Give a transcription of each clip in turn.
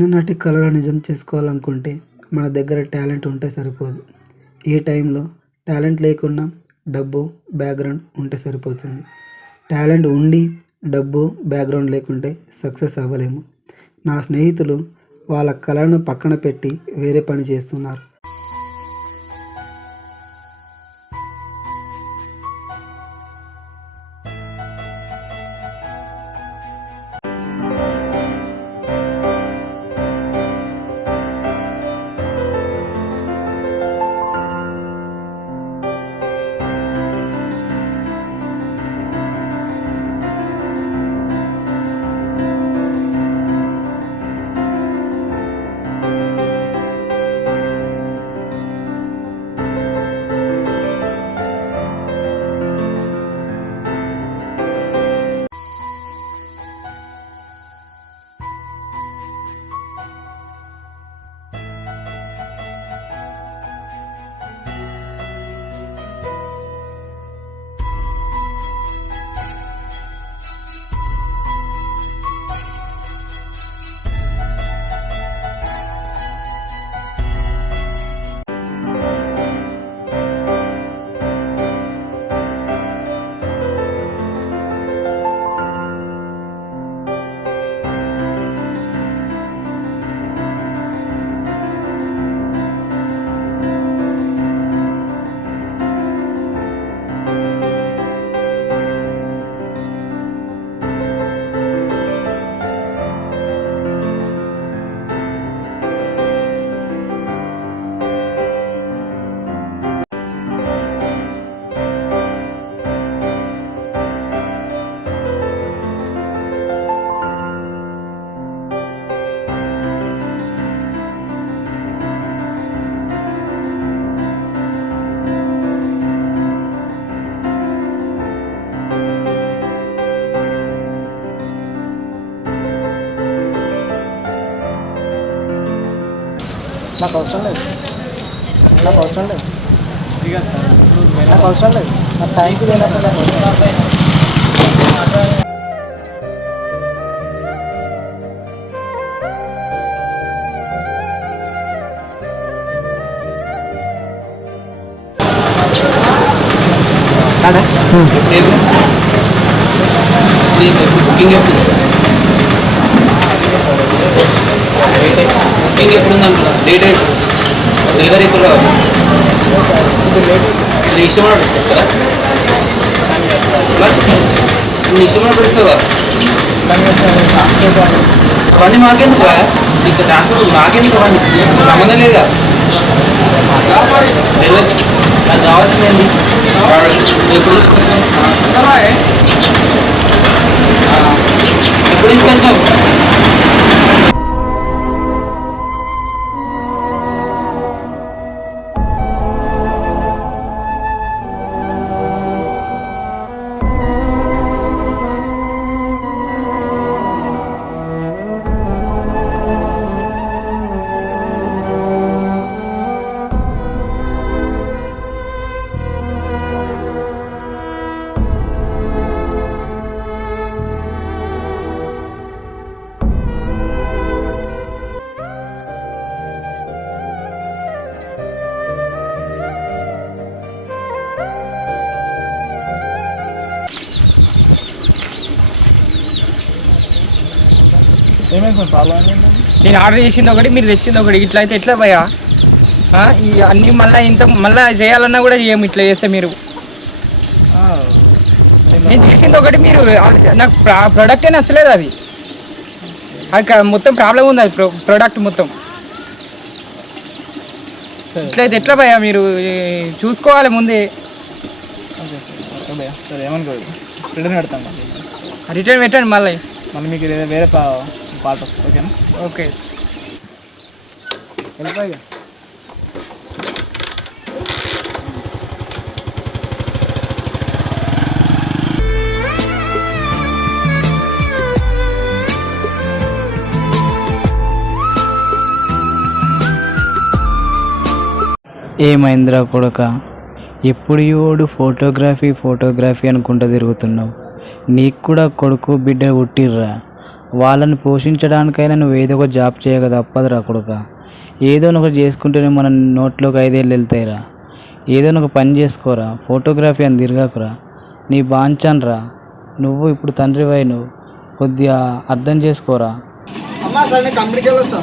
చిన్ననాటి కలలు నిజం చేసుకోవాలనుకుంటే మన దగ్గర టాలెంట్ ఉంటే సరిపోదు. ఈ టైంలో టాలెంట్ లేకున్నా డబ్బు, బ్యాక్‌గ్రౌండ్ ఉంటే సరిపోతుంది. టాలెంట్ ఉండి, డబ్బు, బ్యాక్‌గ్రౌండ్ లేకుంటే సక్సెస్ అవ్వలేము. నా స్నేహితులు వాళ్ళ కళలను పక్కన పెట్టి వేరే పని చేస్తున్నారు. నాకు అవసరం లేదు, నాకు అవసరం లేదు, నాకు అవసరం లేదు, నాకు థ్యాంక్స్ లేనప్పుడు నాకు అవసరం లేదు. బుకింగ్ ఎప్పుడు ఉందంటున్నా? డేట్ డెలివరీ ఎప్పుడు రావాలి? నీ ఇష్టం ఉన్నప్పుడు ఇస్తారా? నీ ఇష్టం ఉన్నప్పుడు ఇస్తావా? అవన్నీ మాకెందుకు నీకు ట్రాన్స్పోర్ట్ మాకెందుకు అవన్నీ సంబంధం లేదా? డెలివరీ నాకు కావాల్సింది ఏంటి? ఎప్పుడు తీసుకొచ్చావు? ఎప్పుడు తీసుకొచ్చావు? ఏమైంది ప్రాబ్లం ఏంటండి? నేను ఆర్డర్ చేసింది ఒకటి, మీరు తెచ్చింది ఒకటి. ఇట్లా అయితే ఎట్లా భయ్యా? ఈ అన్నీ మళ్ళీ చేయాలన్నా కూడా చేయము. ఇట్లా చేస్తే మీరు నేను చేసింది ఒకటి, మీరు నాకు ప్రోడక్టే నచ్చలేదు. అది మొత్తం ప్రాబ్లం ఉంది. అది ప్రోడక్ట్ మొత్తం ఇట్లయితే ఎట్లా భయ్యా? మీరు చూసుకోవాలి ముందే. సరే ఏమనుకోదు, రిటర్న్ పెడతాను. రిటర్న్ పెట్టండి మళ్ళీ మీకు వేరే పాట వస్తుంది. ఓకేనా? ఓకే. వెళ్ళిపోయి ఏమైందిరా కొడుక, ఎప్పుడు యోడు ఫోటోగ్రఫీ అనుకుంటూ తిరుగుతున్నావు. నీకు కూడా కొడుకు బిడ్డ పుట్టిర్రా, వాళ్ళని పోషించడానికైనా నువ్వు ఏదో ఒక జాబ్ చేయక తప్పదురా కొడుక. ఏదో ఒకటి చేసుకుంటేనే మన నోట్లోకి 5 ఏళ్ళు వెళ్తాయిరా. ఏదో ఒక పని చేసుకోరా, ఫోటోగ్రఫీ అని తిరగకురా. నీ బాంచన్రా, నువ్వు ఇప్పుడు తండ్రివై నువ్వు కొద్దిగా అర్థం చేసుకోరా. అమ్మా సార్ నేను కంపెనీకి వెళ్ళొస్తా.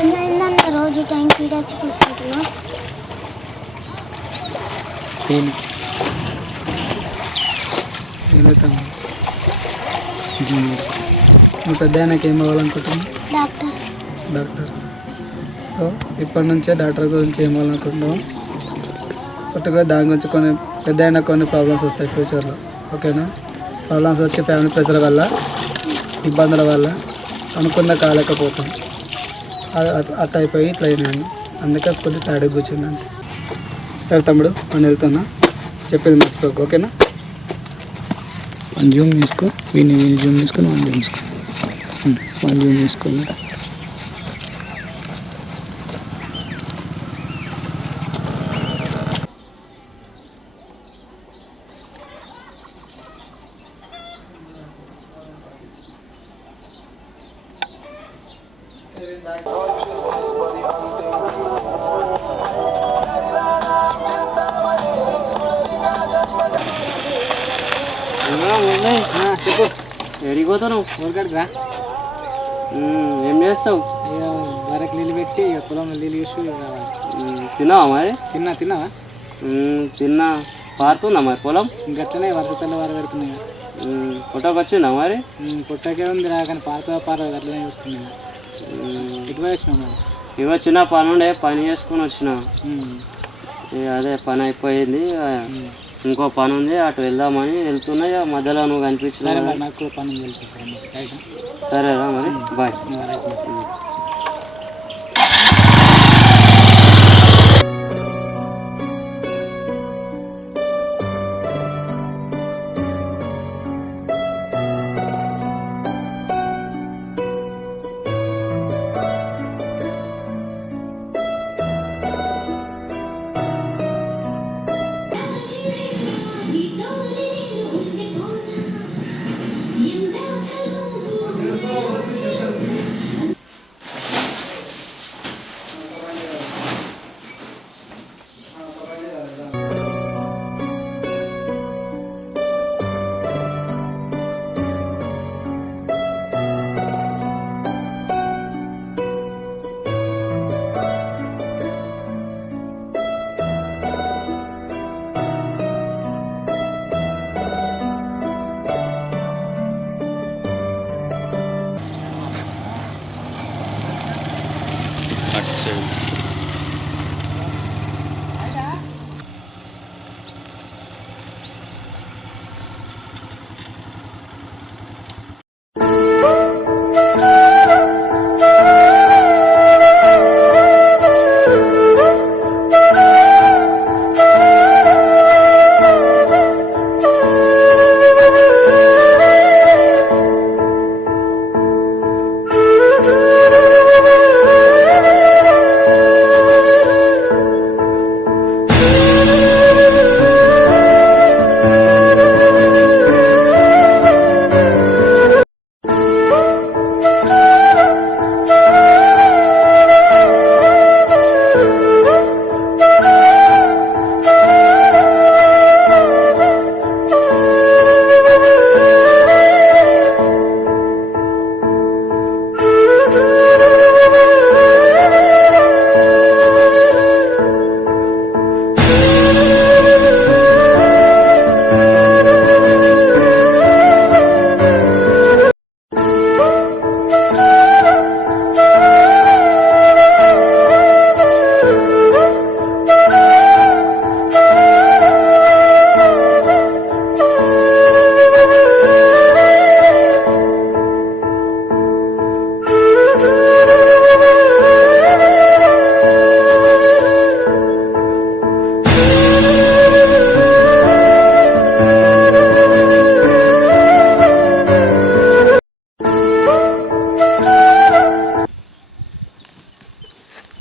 ఏంటన్న రోజు టైంకి ఈడ వచ్చి కూర్చుంటున్నా? నువ్వు పెద్ద ఆయనకి ఏం అవ్వాలనుకుంటున్నావు? డాక్టర్. డాక్టర్. సో ఇప్పటి నుంచే డాక్టర్ గురించి ఏం అవ్వాలనుకుంటున్నావు? పర్టికులర్ దాని గురించి పెద్ద అయినా కొన్ని ప్రాబ్లమ్స్ వస్తాయి ఫ్యూచర్లో. ఓకేనా? ప్రాబ్లమ్స్ వచ్చి ఫ్యామిలీ ప్రెజర్ వల్ల, ఇబ్బందుల వల్ల అనుకున్న కాలేకపోతాం. అట్లా అయిపోయి ఇట్లా అయినాను. అందుకే కొద్ది సైడ్కి కూర్చున్నా అంతే. సరే తమ్ముడు, నేను వెళ్తున్నా. చెప్పేది మర్చిపోకు. ఓకేనా? 1 జూమ్ తీసుకో, వీని జూమ్ తీసుకొని 1 జూమ్ తీసుకో. 1 జూమ్ తీసుకోండి. చెప్పు. ఎడిగిపోతాను. ఊరికడుగా ఏం చేస్తావు? వరకు నీళ్ళు పెట్టి పొలం నీళ్ళు వేసి రావాలి. తిన్నావా మరి? తిన్నావా? తిన్నా. పారుతుందా మరి పొలం? ఇంకట్లనే వరద తెల్ల పెడుతున్నాయి. ఫోటోకి వచ్చిందా మరి? పుట్టకే ఉంది రా, కానీ పారదు అట్లనే చూస్తున్నాయి. ఇటువై వచ్చినావు మరి? ఇవో చిన్న పని ఉండే, పని చేసుకొని వచ్చిన. అదే పని అయిపోయింది, ఇంకో పని ఉంది, అటు వెళ్దామని వెళ్తున్నా. మధ్యలో నువ్వు కనిపించిన. నాకు పని ఉంది. సరేరా మరి, బాయ్.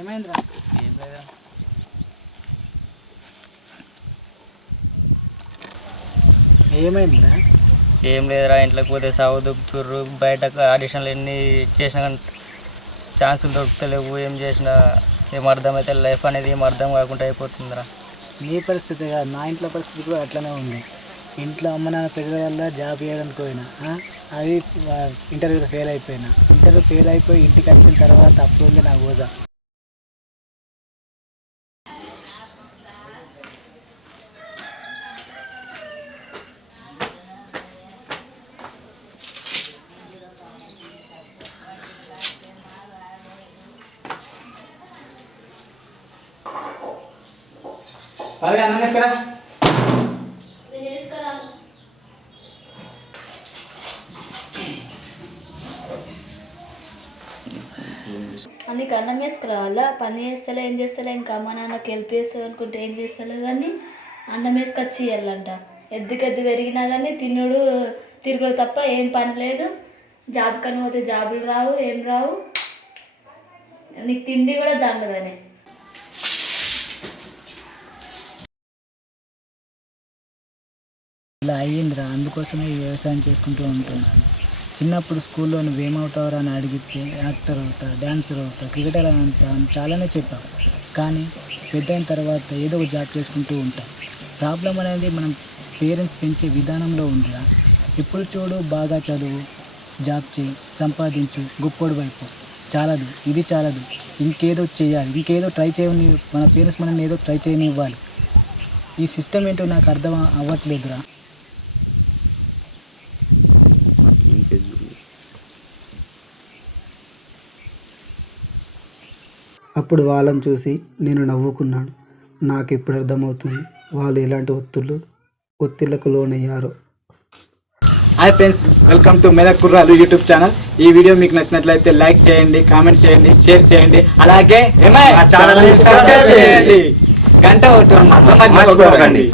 ఏమైందిరా? ఏం లేదా ఏమైందిరా? ఏం లేదురా, ఇంట్లోకి పోతే సాగు దొక్కుతుర్రు, బయటకు ఆడిషన్లు ఎన్ని చేసినా కానీ ఛాన్సులు దొరుకుతలేవు. ఏం చేసినా ఏం అర్థమైతే లైఫ్ అనేది ఏం అర్థం కాకుండా అయిపోతుందిరా. నీ పరిస్థితి కాదు, నా ఇంట్లో పరిస్థితి కూడా అట్లనే ఉంది. ఇంట్లో అమ్మ నాన్న పెద్దల వల్ల జాబ్ చేయడానికి పోయినా, అది ఇంటర్వ్యూలో ఫెయిల్ అయిపోయినా. ఇంటర్వ్యూ ఫెయిల్ అయిపోయి ఇంటికి వచ్చిన తర్వాత అప్పుడు ఉంది నా ఓజా. అన్నం వేసుకురా. నీకు అన్నం వేసుకురావాలా? పని చేస్తలే, ఏం చేస్తలే, ఇంకా అమ్మ నాన్నకి హెల్ప్ చేస్తావు అనుకుంటే ఏం చేస్తలే కానీ అన్నం వేసుకొచ్చి ఇవ్వాలంట. ఎద్దుకెద్దు పెరిగినా కానీ తినుడు తిరుగుడు తప్ప ఏం పని లేదు. జాబ్ కని పోతే జాబులు రావు, ఏం రావు. నీకు తిండి కూడా దండగానే. ఇలా అయ్యిందిరా, అందుకోసమే ఈ వ్యవసాయం చేసుకుంటూ ఉంటున్నాను. చిన్నప్పుడు స్కూల్లో నువ్వేమవుతావురా అని అడిగితే యాక్టర్ అవుతా, డ్యాన్సర్ అవుతా, క్రికెటర్ అవుతా అని చాలానే చెప్పావు. కానీ పెద్ద అయిన తర్వాత ఏదో ఒక జాబ్ చేసుకుంటూ ఉంటాం. ప్రాబ్లం అనేది మనం పేరెంట్స్ పెంచే విధానంలో ఉందిరా. ఇప్పుడు చూడు, బాగా చదువు, జాబ్ చేయి, సంపాదించు, గొప్పోడు వైపు చాలదు, ఇది చాలదు, ఇంకేదో చేయాలి, ఇంకేదో ట్రై చేయని మన పేరెంట్స్ మనల్ని ఏదో ట్రై చేయనివ్వాలి. ఈ సిస్టమ్ ఏంటో నాకు అర్థం అవ్వట్లేదురా. అప్పుడు వాళ్ళని చూసి నేను నవ్వుకున్నాను. నాకు ఇప్పుడు అర్థమవుతుంది వాళ్ళు ఎలాంటి ఒత్తిళ్లకు లోనయ్యారో. Hi friends, welcome to Medak కుర్రాలు యూట్యూబ్ ఛానల్. ఈ వీడియో మీకు నచ్చినట్లయితే లైక్ చేయండి, కామెంట్ చేయండి, షేర్ చేయండి, అలాగే సబ్స్క్రైబ్ చేయండి, గంట కొట్టండి.